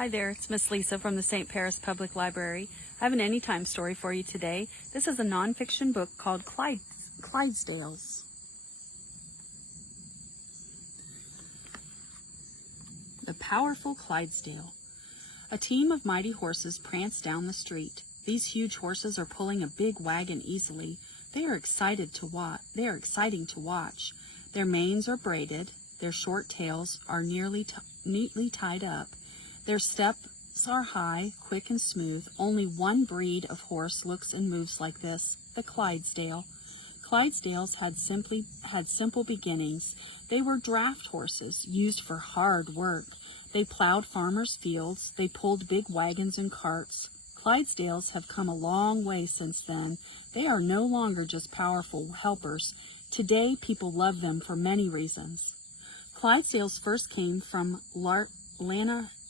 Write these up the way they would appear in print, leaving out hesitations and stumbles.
Hi there, it's Miss Lisa from the St. Paris Public Library. I have an anytime story for you today. This is a nonfiction book called Clydesdales. The Powerful Clydesdale. A team of mighty horses pranced down the street. These huge horses are pulling a big wagon easily. They are exciting to watch. Their manes are braided. Their short tails are neatly tied up. Their steps are high, quick, and smooth. Only one breed of horse looks and moves like this, the Clydesdale. Clydesdales had simple beginnings. They were draft horses, used for hard work. They plowed farmers' fields. They pulled big wagons and carts. Clydesdales have come a long way since then. They are no longer just powerful helpers. Today, people love them for many reasons. Clydesdales first came from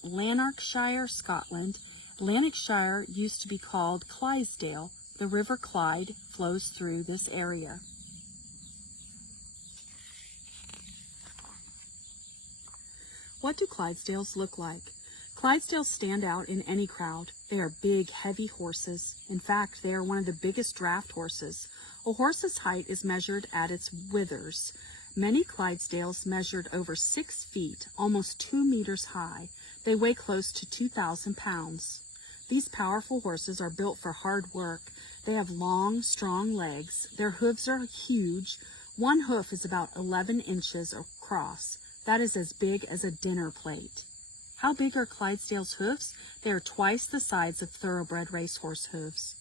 Lanarkshire, Scotland. Lanarkshire used to be called Clydesdale. The River Clyde flows through this area. What do Clydesdales look like? Clydesdales stand out in any crowd. They are big, heavy horses. In fact, they are one of the biggest draft horses. A horse's height is measured at its withers. Many Clydesdales measured over 6 feet, almost 2 meters high. They weigh close to 2,000 pounds. These powerful horses are built for hard work. They have long, strong legs. Their hooves are huge. One hoof is about 11 inches across. That is as big as a dinner plate. How big are Clydesdales' hooves? They are twice the size of thoroughbred racehorse hooves.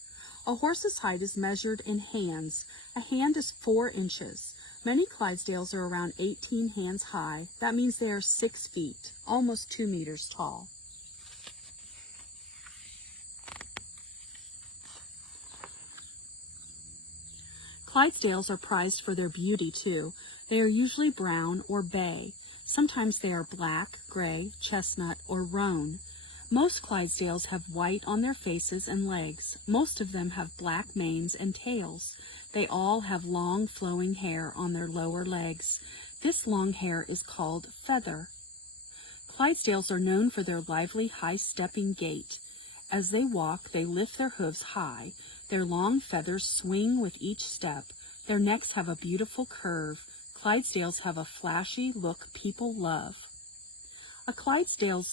A horse's height is measured in hands. A hand is 4 inches. Many Clydesdales are around 18 hands high. That means they are 6 feet, almost 2 meters tall. Clydesdales are prized for their beauty too. They are usually brown or bay. Sometimes they are black, gray, chestnut, or roan. Most Clydesdales have white on their faces and legs. Most of them have black manes and tails. They all have long flowing hair on their lower legs. This long hair is called feather. Clydesdales are known for their lively, high-stepping gait. As they walk, they lift their hooves high. Their long feathers swing with each step. Their necks have a beautiful curve. Clydesdales have a flashy look people love. A Clydesdale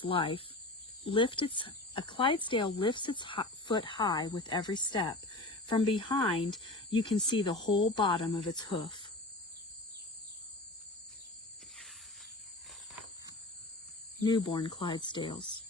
lifts its foot high with every step. From behind, you can see the whole bottom of its hoof. Newborn Clydesdales.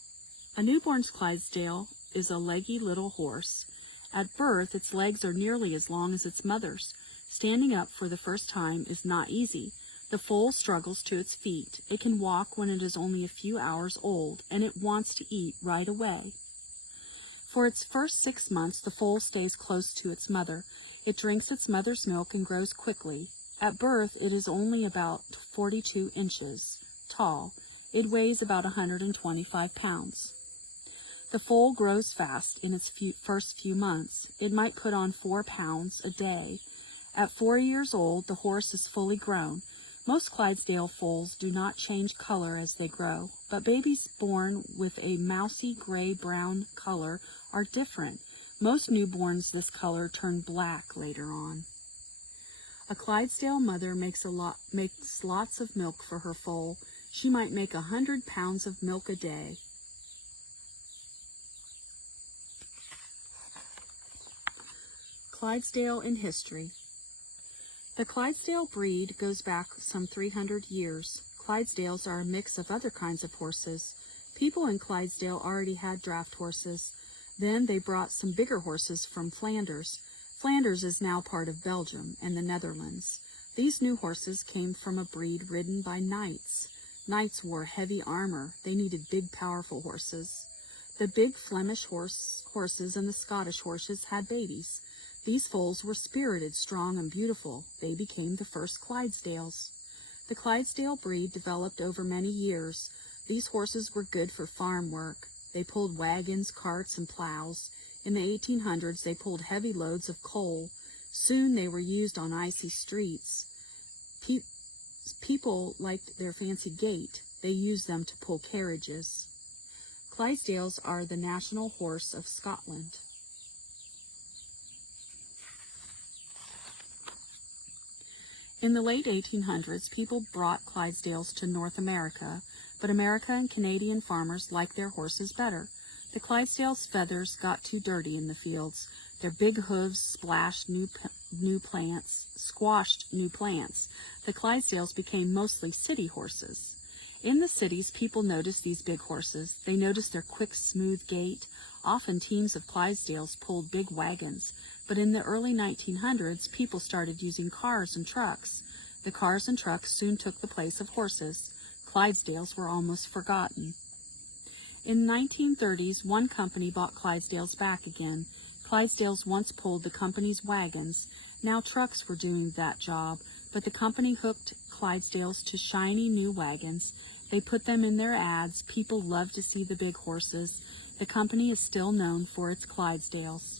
A newborn Clydesdale is a leggy little horse. At birth, its legs are nearly as long as its mother's. Standing up for the first time is not easy. The foal struggles to its feet. It can walk when it is only a few hours old, and it wants to eat right away. For its first 6 months, the foal stays close to its mother. It drinks its mother's milk and grows quickly. At birth, it is only about 42 inches tall. It weighs about 125 pounds. The foal grows fast in its first few months. It might put on 4 pounds a day. At 4 years old, the horse is fully grown. Most Clydesdale foals do not change color as they grow, but babies born with a mousy gray-brown color are different. Most newborns this color turn black later on. A Clydesdale mother makes lots of milk for her foal. She might make 100 pounds of milk a day. Clydesdale in history. The Clydesdale breed goes back some 300 years. Clydesdales are a mix of other kinds of horses. People in Clydesdale already had draft horses. Then they brought some bigger horses from Flanders. Flanders is now part of Belgium and the Netherlands. These new horses came from a breed ridden by knights. Knights wore heavy armor. They needed big, powerful horses. The big Flemish horses and the Scottish horses had babies. These foals were spirited, strong, and beautiful. They became the first Clydesdales. The Clydesdale breed developed over many years. These horses were good for farm work. They pulled wagons, carts, and plows. In the 1800s, they pulled heavy loads of coal. Soon they were used on icy streets. People liked their fancy gait. They used them to pull carriages. Clydesdales are the national horse of Scotland. In the late 1800s, people brought Clydesdales to North America, but America and Canadian farmers liked their horses better. The Clydesdales' feathers got too dirty in the fields. Their big hooves squashed new plants. The Clydesdales became mostly city horses. In the cities, people noticed these big horses. They noticed their quick, smooth gait. Often teams of Clydesdales pulled big wagons. But in the early 1900s, people started using cars and trucks. The cars and trucks soon took the place of horses. Clydesdales were almost forgotten. In the 1930s, one company bought Clydesdales back again. Clydesdales once pulled the company's wagons. Now trucks were doing that job, but the company hooked Clydesdales to shiny new wagons. They put them in their ads. People love to see the big horses. The company is still known for its Clydesdales.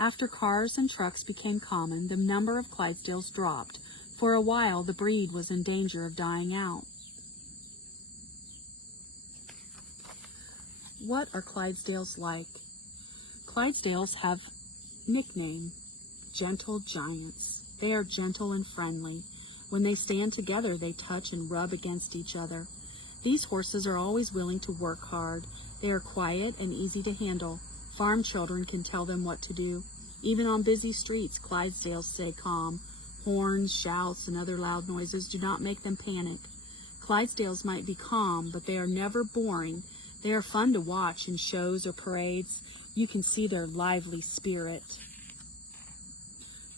After cars and trucks became common, the number of Clydesdales dropped. For a while, the breed was in danger of dying out. What are Clydesdales like? Clydesdales have nickname, gentle giants. They are gentle and friendly. When they stand together, they touch and rub against each other. These horses are always willing to work hard. They are quiet and easy to handle. Farm children can tell them what to do. Even on busy streets, Clydesdales stay calm. Horns, shouts, and other loud noises do not make them panic. Clydesdales might be calm, but they are never boring. They are fun to watch in shows or parades. You can see their lively spirit.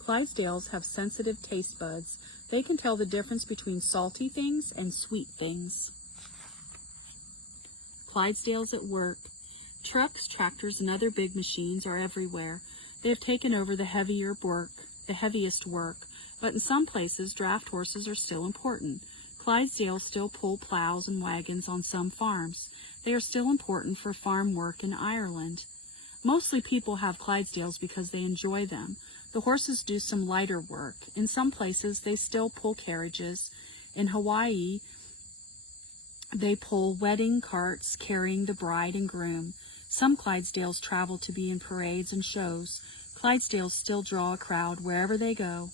Clydesdales have sensitive taste buds. They can tell the difference between salty things and sweet things. Clydesdales at work. Trucks, tractors, and other big machines are everywhere. They have taken over the heaviest work, but in some places, draft horses are still important. Clydesdales still pull plows and wagons on some farms. They are still important for farm work in Ireland. Mostly people have Clydesdales because they enjoy them. The horses do some lighter work. In some places, they still pull carriages. In Hawaii, they pull wedding carts carrying the bride and groom. Some Clydesdales travel to be in parades and shows. Clydesdales still draw a crowd wherever they go.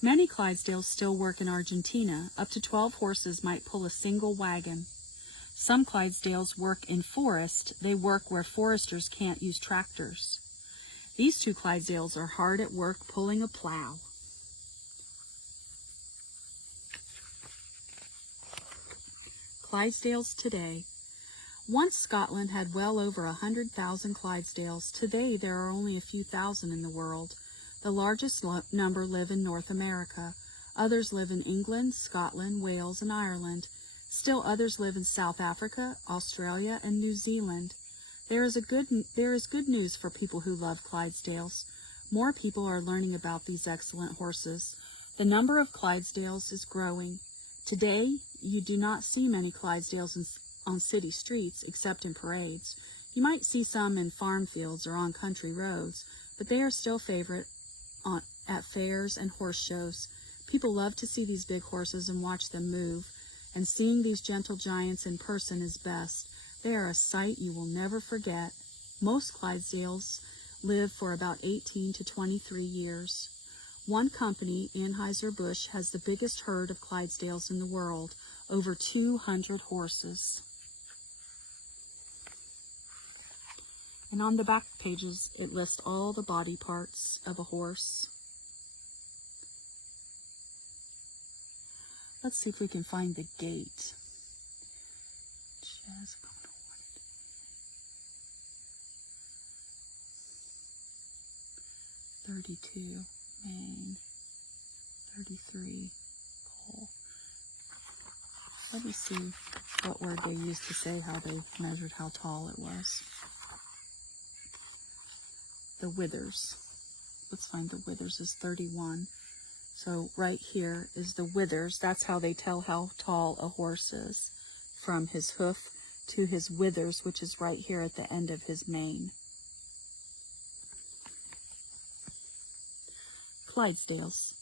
Many Clydesdales still work in Argentina. Up to 12 horses might pull a single wagon. Some Clydesdales work in forest. They work where foresters can't use tractors. These two Clydesdales are hard at work pulling a plow. Clydesdales today. Once Scotland had well over 100,000 Clydesdales. Today there are only a few thousand in the world. The largest number live in North America. Others live in England, Scotland, Wales, and Ireland. Still others live in South Africa, Australia, and New Zealand. There is good news for people who love Clydesdales. More people are learning about these excellent horses. The number of Clydesdales is growing. Today, you do not see many Clydesdales on city streets except in parades. You might see some in farm fields or on country roads, but they are still favorite at fairs and horse shows. People love to see these big horses and watch them move, and seeing these gentle giants in person is best. They are a sight you will never forget. Most Clydesdales live for about 18 to 23 years. One company, Anheuser-Busch, has the biggest herd of Clydesdales in the world, over 200 horses. And on the back pages, it lists all the body parts of a horse. Let's see if we can find the gait. 32, mane, 33, poll. Let me see what word they used to say how they measured how tall it was. The withers. Let's find the withers is 31. So right here is the withers. That's how they tell how tall a horse is. From his hoof to his withers, which is right here at the end of his mane. Clydesdales.